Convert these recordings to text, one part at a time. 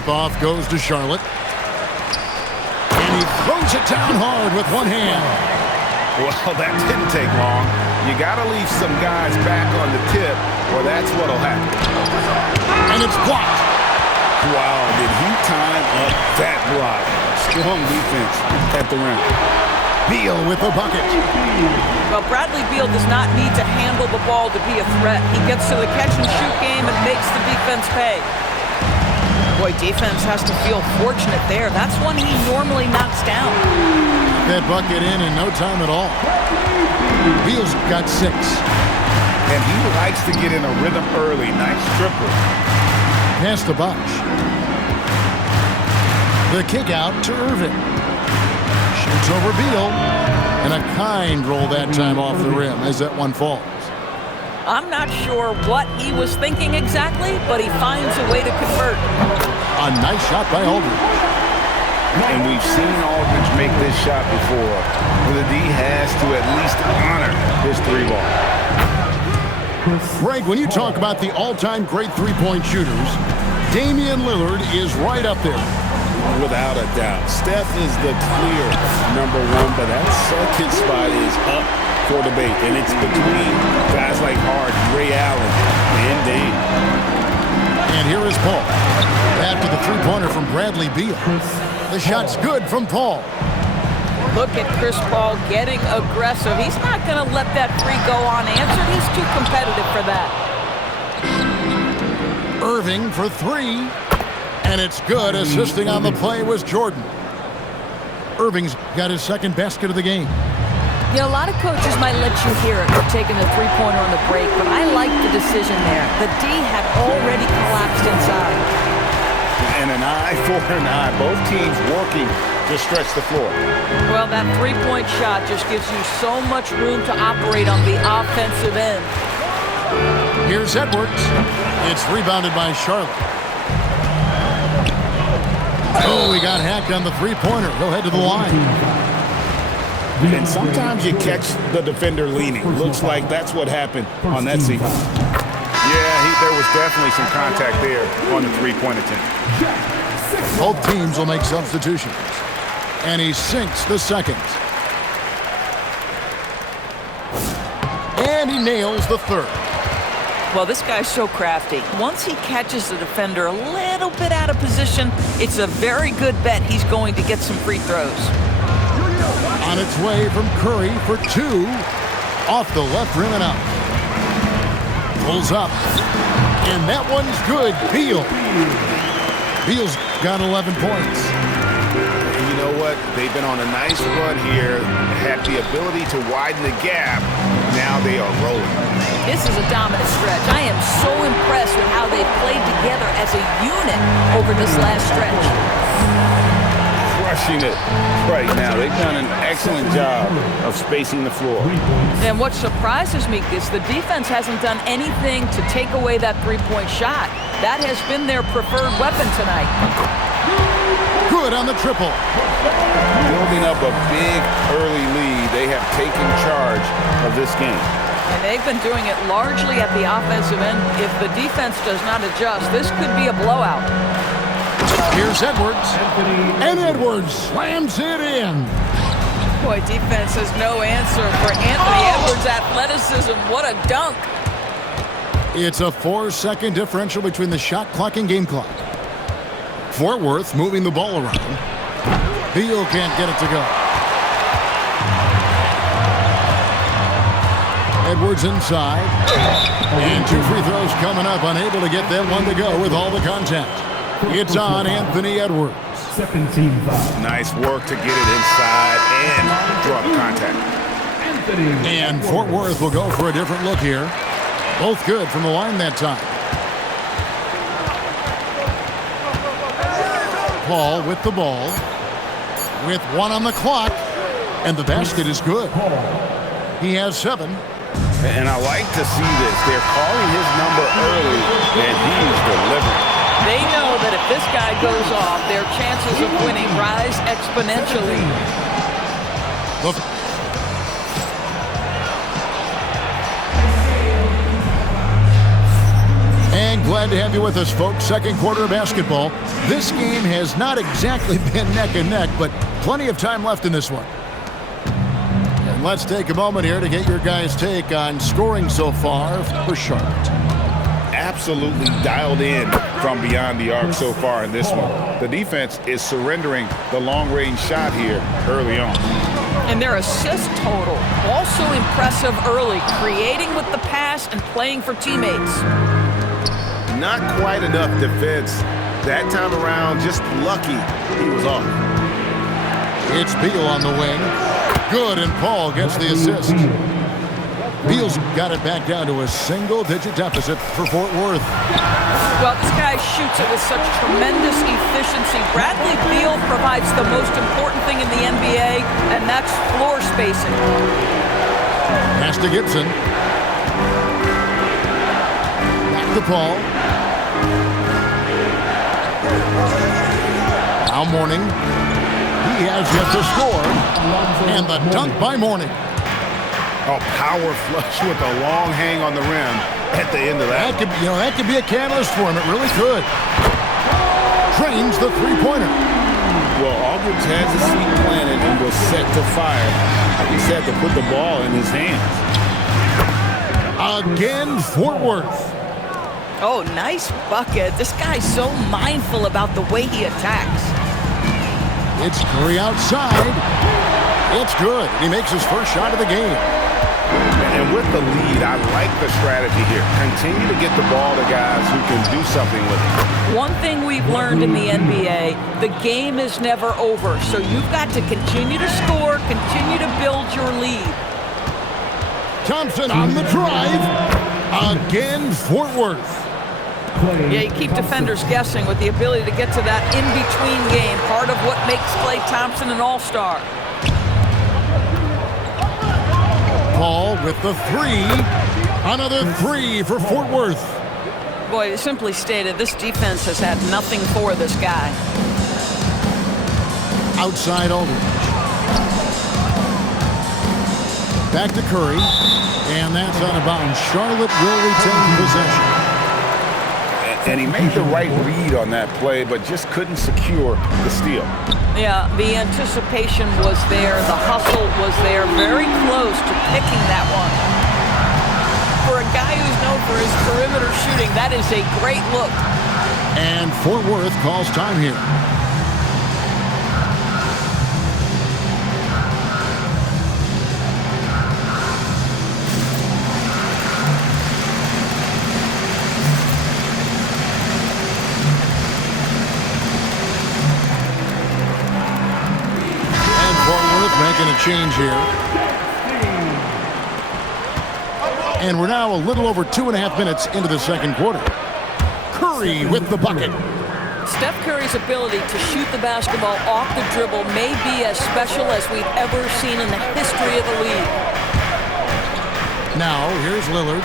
Tip-off goes to Charlotte. And he throws it down hard with one hand. Well, that didn't take long. You got to leave some guys back on the tip, or that's what'll happen. And it's blocked. Wow, did he time up that block? Strong defense at the rim. Beal with the bucket. Well, Bradley Beal does not need to handle the ball to be a threat. He gets to the catch-and-shoot game and makes the defense pay. Boy, defense has to feel fortunate there. That's one he normally knocks down. That bucket in no time at all. Beal's got 6. And he likes to get in a rhythm early. Nice tripler. Pass to Bosh. The kick out to Irving. Shoots over Beal. And a kind roll that time off the rim as that one falls. I'm not sure what he was thinking exactly, but he finds a way to convert. A nice shot by Aldridge. And we've seen Aldridge make this shot before. The D has to at least honor his 3-ball. Greg, when you talk about the all-time great three-point shooters, Damian Lillard is right up there. Without a doubt. Steph is the clear number 1, but that second spot is up for debate. And it's between guys like Harden, Ray Allen, and Dame. And here is Paul. After the three-pointer from Bradley Beal. The shot's good from Paul. Look at Chris Paul getting aggressive. He's not going to let that three go unanswered. He's too competitive for that. Irving for 3. And it's good. Assisting on the play was Jordan. Irving's got his second basket of the game. You know, a lot of coaches might let you hear it for taking a three-pointer on the break, but I like the decision there. The D had already collapsed inside. And an eye for an eye. Both teams working to stretch the floor. Well, that three-point shot just gives you so much room to operate on the offensive end. Here's Edwards. It's rebounded by Charlotte. Oh, he got hacked on the three-pointer. He'll head to the line. And sometimes you catch the defender leaning. Looks like that's what happened on that sequence. Yeah, there was definitely some contact there on the three-point attempt. Both teams will make substitutions. And he sinks the second. And he nails the third. Well, this guy's so crafty. Once he catches the defender a little bit out of position, it's a very good bet he's going to get some free throws. On its way from Curry for 2. Off the left rim and out. Pulls up. And that one's good. Beal. Beal's got 11 points. You know what? They've been on a nice run here. Had the ability to widen the gap. Now they are rolling. This is a dominant stretch. I am so impressed with how they've played together as a unit over this last stretch. Crushing it right now. They've done an excellent job of spacing the floor. And what surprises me is the defense hasn't done anything to take away that three-point shot. That has been their preferred weapon tonight. Good on the triple. Building up a big early lead, they have taken charge of this game. And they've been doing it largely at the offensive end. If the defense does not adjust, this could be a blowout. Here's Edwards. And Edwards slams it in. Boy, defense has no answer for Anthony Edwards' athleticism. What a dunk. It's a 4-second differential between the shot clock and game clock. Fort Worth moving the ball around. Beal can't get it to go. Edwards inside. And 2 free throws coming up. Unable to get that one to go with all the contact. It's on Anthony Edwards. 17 foul. Nice work to get it inside and draw the contact. And Fort Worth will go for a different look here. Both good from the line that time. Paul with the ball. With 1 on the clock. And the basket is good. He has 7. And I like to see this. They're calling his number early, and he's delivering. They know that if this guy goes off, their chances of winning rise exponentially. Look. And And glad to have you with us, folks. Second quarter of basketball. This game has not exactly been neck and neck, but plenty of time left in this one. And let's take a moment here to get your guys' take on scoring so far for Charlotte. Absolutely dialed in from beyond the arc so far in this one. The defense is surrendering the long-range shot here early on. And their assist total, also impressive early, creating with the pass and playing for teammates. Not quite enough defense that time around, just lucky he was off. It's Beal on the wing. Good, and Paul gets the assist. Beal's got it back down to a single-digit deficit for Fort Worth. Well, this guy shoots it with such tremendous efficiency. Bradley Beal provides the most important thing in the NBA, and that's floor spacing. Pass to Gibson. Back to Paul. Now Mourning. He has yet to score. And the dunk by Mourning. A power flush with a long hang on the rim at the end of that. That could be a catalyst for him. It really could. Drains the three-pointer. Well, Aldridge has his feet planted and was set to fire. He said to put the ball in his hands. Again, Fort Worth. Oh, nice bucket. This guy's so mindful about the way he attacks. It's Curry outside. It's good. He makes his first shot of the game. And with the lead, I like the strategy here. Continue to get the ball to guys who can do something with it. One thing we've learned in the NBA, the game is never over. So you've got to continue to score, continue to build your lead. Thompson on the drive. Again, Fort Worth. Yeah, you keep defenders guessing with the ability to get to that in-between game, part of what makes Klay Thompson an all-star. Paul with the three. Another three for Fort Worth. Boy, simply stated, this defense has had nothing for this guy. Outside Aldridge. Back to Curry. And that's out of bounds. Charlotte will retain possession. And he made the right read on that play, but just couldn't secure the steal. Yeah, the anticipation was there. The hustle was there. Very close to picking that one. For a guy who's known for his perimeter shooting, that is a great look. And Fort Worth calls time here. Making a change here. And we're now a little over 2.5 minutes into the second quarter. Curry with the bucket. Steph Curry's ability to shoot the basketball off the dribble may be as special as we've ever seen in the history of the league. Now, here's Lillard.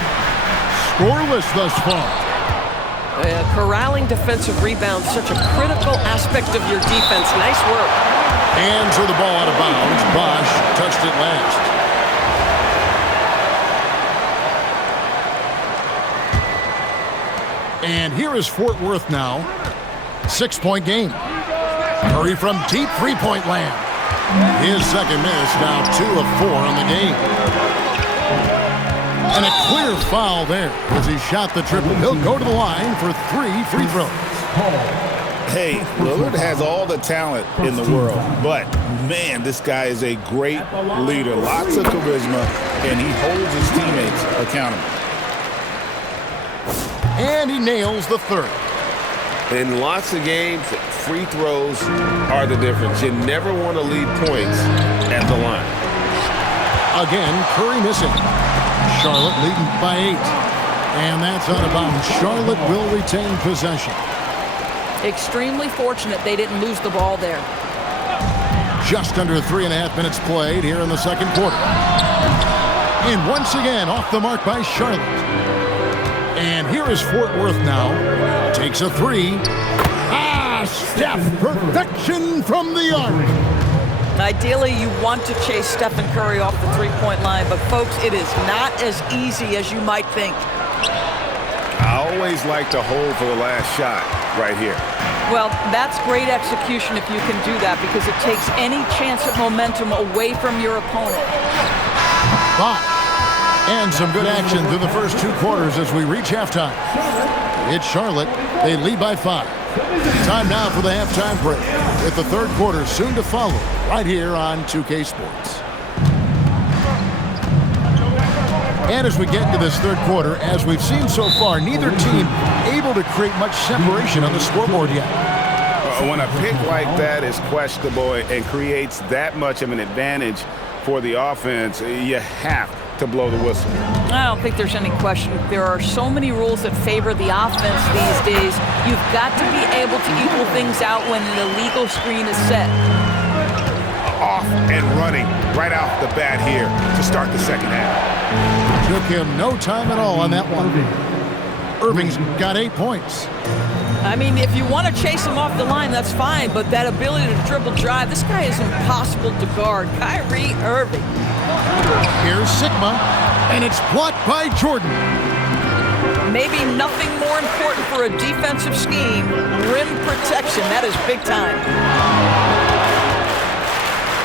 Scoreless thus far. Corralling defensive rebounds, such a critical aspect of your defense. Nice work. And so the ball out of bounds. Bosch touched it last. And here is Fort Worth now. 6-point game. Curry from deep three-point land. His second miss, now 2 of 4 on the game. And a clear foul there as he shot the triple. He'll go to the line for 3 free throws. Hey, Lillard has all the talent in the world, but man, this guy is a great leader. Lots of charisma, and he holds his teammates accountable. And he nails the third. In lots of games, free throws are the difference. You never want to leave points at the line. Again, Curry missing. Charlotte leading by 8. And that's out of bounds. Charlotte will retain possession. Extremely fortunate they didn't lose the ball there. Just under 3.5 minutes played here in the second quarter. And once again, off the mark by Charlotte. And here is Fort Worth now. Takes a 3. Steph, perfection from the arc. Ideally, you want to chase Stephen Curry off the three-point line, but folks, it is not as easy as you might think. How always like to hold for the last shot right here. Well, that's great execution if you can do that, because it takes any chance at momentum away from your opponent. And some good action through the first 2 quarters as we reach halftime. It's Charlotte. They lead by 5. Time now for the halftime break, with the third quarter soon to follow right here on 2K Sports. And as we get into this third quarter, as we've seen so far, neither team able to create much separation on the scoreboard yet. When a pick like that is questionable and creates that much of an advantage for the offense, you have to blow the whistle. I don't think there's any question. There are so many rules that favor the offense these days. You've got to be able to equal things out when an illegal screen is set. Off and running right off the bat here to start the second half. Took him no time at all on that one. Irving's got 8 points. I mean, if you want to chase him off the line, that's fine, but that ability to dribble drive, this guy is impossible to guard. Kyrie Irving. Here's Sigma, and it's blocked by Jordan. Maybe nothing more important for a defensive scheme. Rim protection, that is big time.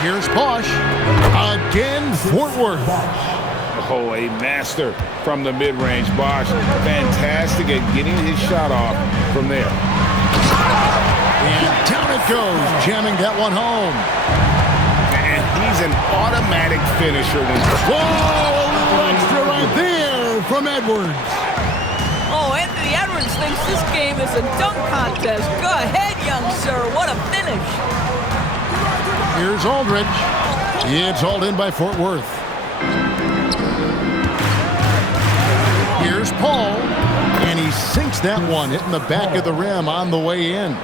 Here's Bosch. Again, Fort Worth. Oh, a master from the mid-range. Bosch, fantastic at getting his shot off from there. And down it goes, jamming that one home. And he's an automatic finisher. Whoa, a little extra right there from Edwards. Oh, Anthony Edwards thinks this game is a dunk contest. Go ahead, young sir. What a finish. Here's Aldridge. It's hauled in by Fort Worth. Here's Paul, and he sinks that one, hitting the back of the rim on the way in.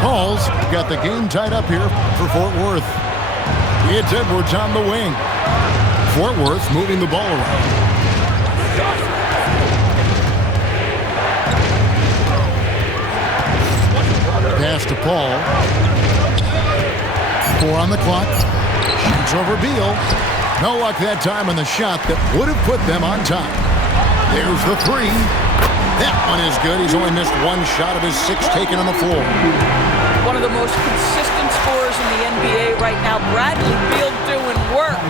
Paul's got the game tied up here for Fort Worth. It's Edwards on the wing. Fort Worth moving the ball around. Pass to Paul. 4 on the clock. Shoots over Beal. No luck that time on the shot that would have put them on top. There's the 3. That one is good. He's only missed 1 shot of his 6 taken on the floor. One of the most consistent scorers in the NBA right now. Bradley Beal doing work.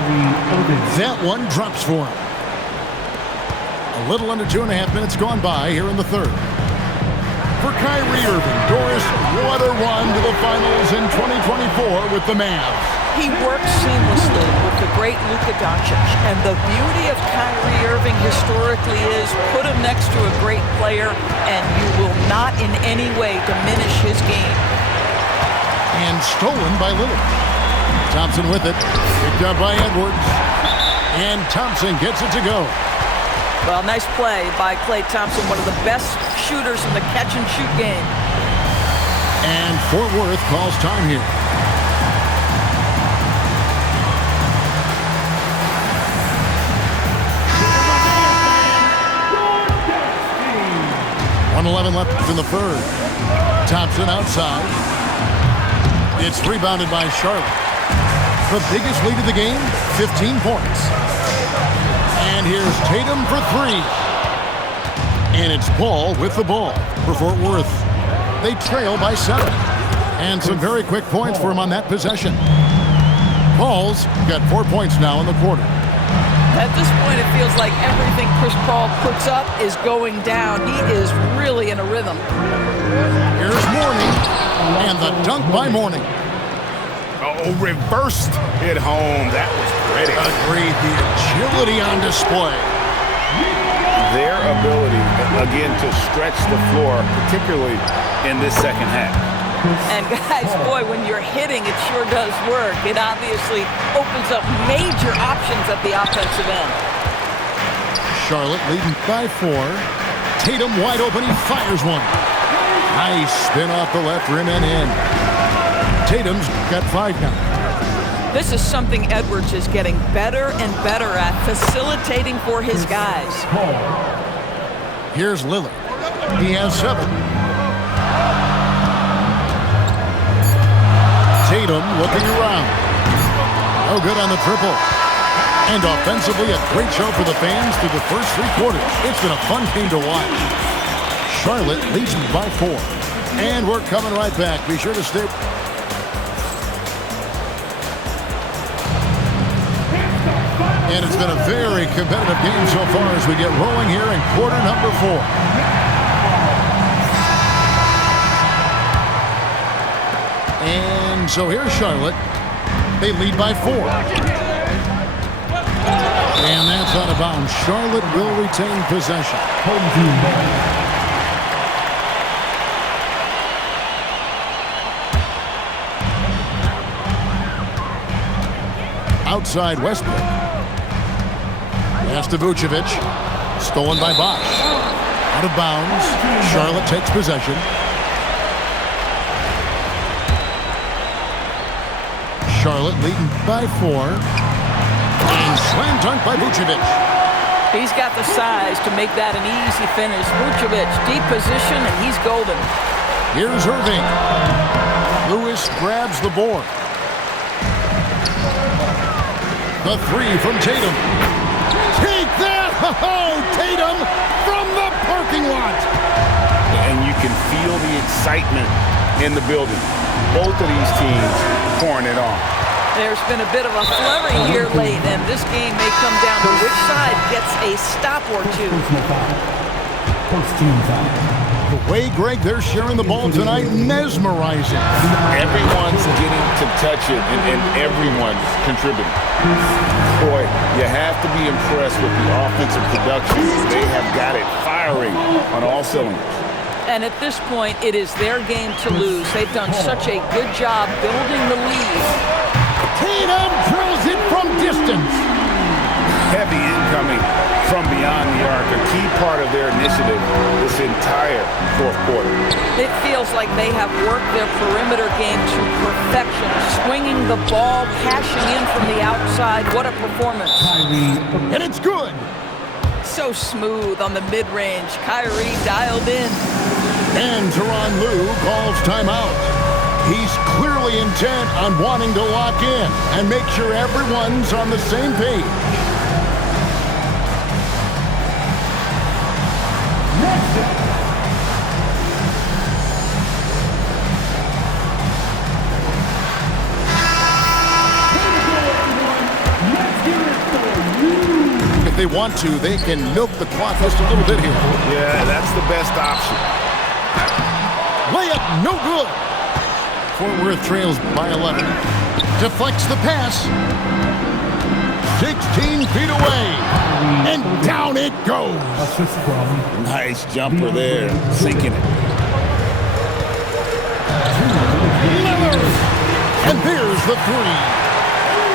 That one drops for him. A little under 2.5 minutes gone by here in the third. For Kyrie Irving, Doris, what a run to the finals in 2024 with the Mavs. He works seamlessly with the great Luka Doncic. And the beauty of Kyrie Irving historically is put him next to a great player and you will not in any way diminish his game. And stolen by Lillard. Thompson with it. Picked up by Edwards. And Thompson gets it to go. Well, nice play by Klay Thompson, one of the best shooters in the catch-and-shoot game. And Fort Worth calls time here. .11 left in the third. Thompson outside. It's rebounded by Charlotte. The biggest lead of the game, 15 points. And here's Tatum for 3. And it's Paul with the ball for Fort Worth. They trail by 7. And some very quick points for him on that possession. Paul's got 4 points now in the quarter. At this point, it feels like everything Chris Paul puts up is going down. He is really in a rhythm. Here's Mourning, and the dunk by Mourning. Oh, reversed it home. That was pretty. Agreed. The agility on display. Their ability, again, to stretch the floor, particularly in this second half. And guys, boy, when you're hitting, it sure does work. It obviously opens up major options at the offensive end. Charlotte leading by 4. Tatum wide open. He fires one. Nice spin off the left rim and in. Tatum's got 5 now. This is something Edwards is getting better and better at, facilitating for his guys. Here's Lillard. He has 7. Tatum looking around. No good on the triple. And offensively, a great show for the fans through the first 3 quarters. It's been a fun game to watch. Charlotte leads by 4. And we're coming right back. Be sure to stay. And it's been a very competitive game so far as we get rolling here in quarter number 4. And so here's Charlotte. They lead by 4. And that's out of bounds. Charlotte will retain possession. Home team ball. Outside Westbrook. Pass to Vucevic. Stolen by Bosch. Out of bounds. Charlotte takes possession. Charlotte leading by 4. And slam dunk by Vucevic. He's got the size to make that an easy finish. Vucevic, deep position, and he's golden. Here's Irving. Lewis grabs the board. The 3 from Tatum. Take that! Oh, Tatum from the parking lot. And you can feel the excitement in the building. Both of these teams pouring it on. There's been a bit of a flurry here late, and this game may come down to which side gets a stop or 2. Personal foul. First team foul. The way, Greg, they're sharing the ball tonight, mesmerizing. Everyone's getting to touch it, and everyone's contributing. Boy, you have to be impressed with the offensive production. They have got it firing on all cylinders. And at this point, it is their game to lose. They've done such a good job building the lead. Tatum drills it from distance. Heavy incoming from beyond the arc, a key part of their initiative this entire 4th quarter. It feels like they have worked their perimeter game to perfection, swinging the ball, cashing in from the outside. What a performance. And it's good. So smooth on the mid-range. Kyrie dialed in. And Tyronn Lue calls timeout. He's clearly intent on wanting to lock in and make sure everyone's on the same page. If they want to, they can milk the clock just a little bit here. Yeah, that's the best option. Layup, no good. Fort Worth trails by 11. Deflects the pass. 16 feet away. And down it goes. Assist from Nice jumper there, sinking it. Lillard. And there's the 3.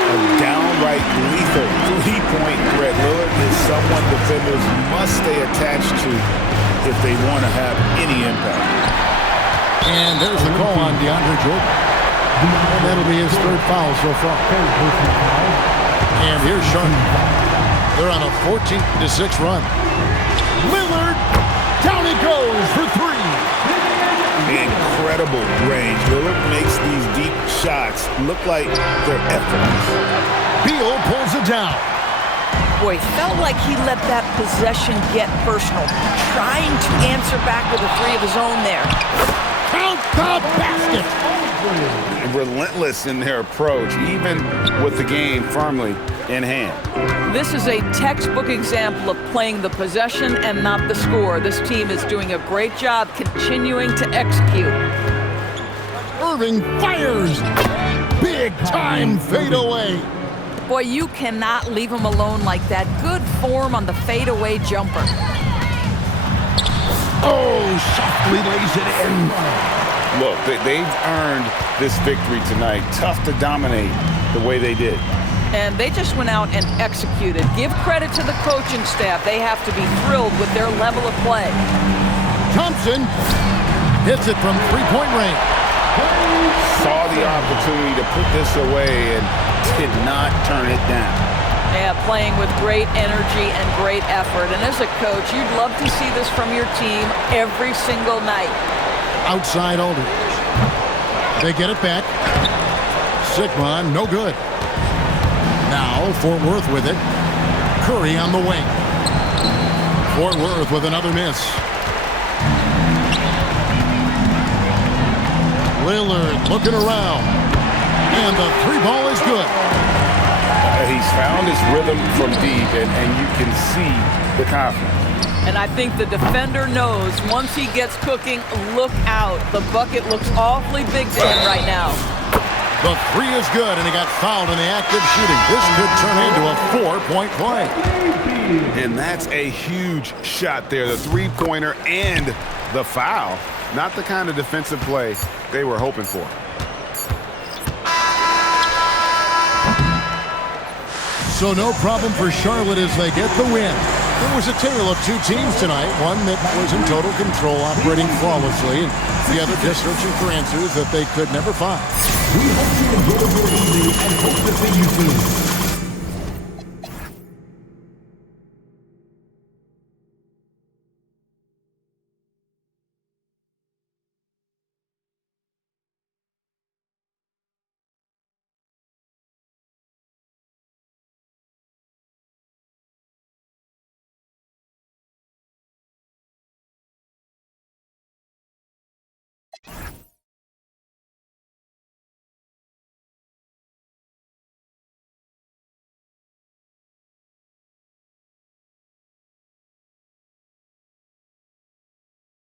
A downright lethal 3-point threat. Lillard is someone defenders must stay attached to if they want to have any impact. And there's the call on DeAndre Jordan. And that'll be his 3rd foul so far. And here's Charlotte. They're on a 14-6 run. Lillard, down it goes for 3. Incredible range. Lillard makes these deep shots look like they're effortless. Beal pulls it down. Boy, felt like he let that possession get personal. Trying to answer back with a 3 of his own there. Count the basket. Relentless in their approach, even with the game firmly in hand. This is a textbook example of playing the possession and not the score. This team is doing a great job continuing to execute. Irving fires. Big time fadeaway. Boy, you cannot leave him alone like that. Good form on the fadeaway jumper. Oh, softly lays it in. Look, they've earned this victory tonight. Tough to dominate the way they did. And they just went out and executed. Give credit to the coaching staff. They have to be thrilled with their level of play. Thompson hits it from 3-point range. Saw the opportunity to put this away and did not turn it down. Yeah, playing with great energy and great effort. And as a coach, you'd love to see this from your team every single night. Outside Aldridge. They get it back. Sigma, no good. Now ball. Fort Worth with it. Curry on the wing. Fort Worth with another miss. Lillard looking around. And the three ball is good. He's found his rhythm from deep, and you can see the confidence. And I think the defender knows once he gets cooking, look out. The bucket looks awfully big to him right now. The three is good, and he got fouled in the act of shooting. This could turn into a 4-point play. And that's a huge shot there, the three-pointer and the foul. Not the kind of defensive play they were hoping for. So no problem for Charlotte as they get the win. It was a tale of two teams tonight, one that was in total control, operating flawlessly, and the other just searching for answers that they could never find. We hope you enjoyed your evening and hope to see you soon.